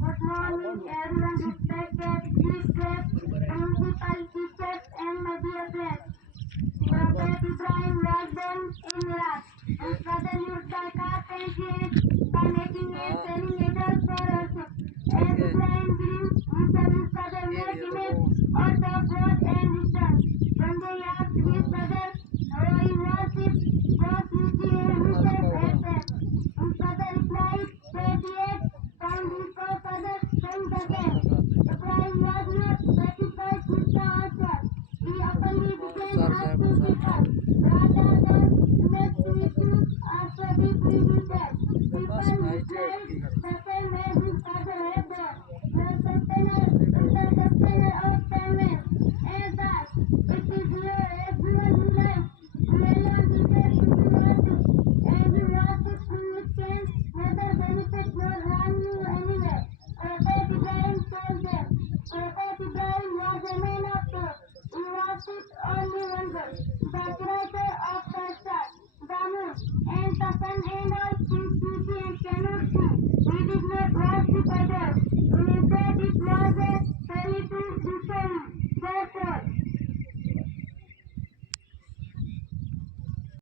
Good morning, everyone respected, please clap, principal, teachers, and my dear friends. Prophet Ibrahim was born in Iraq, and father used by carpentry by making a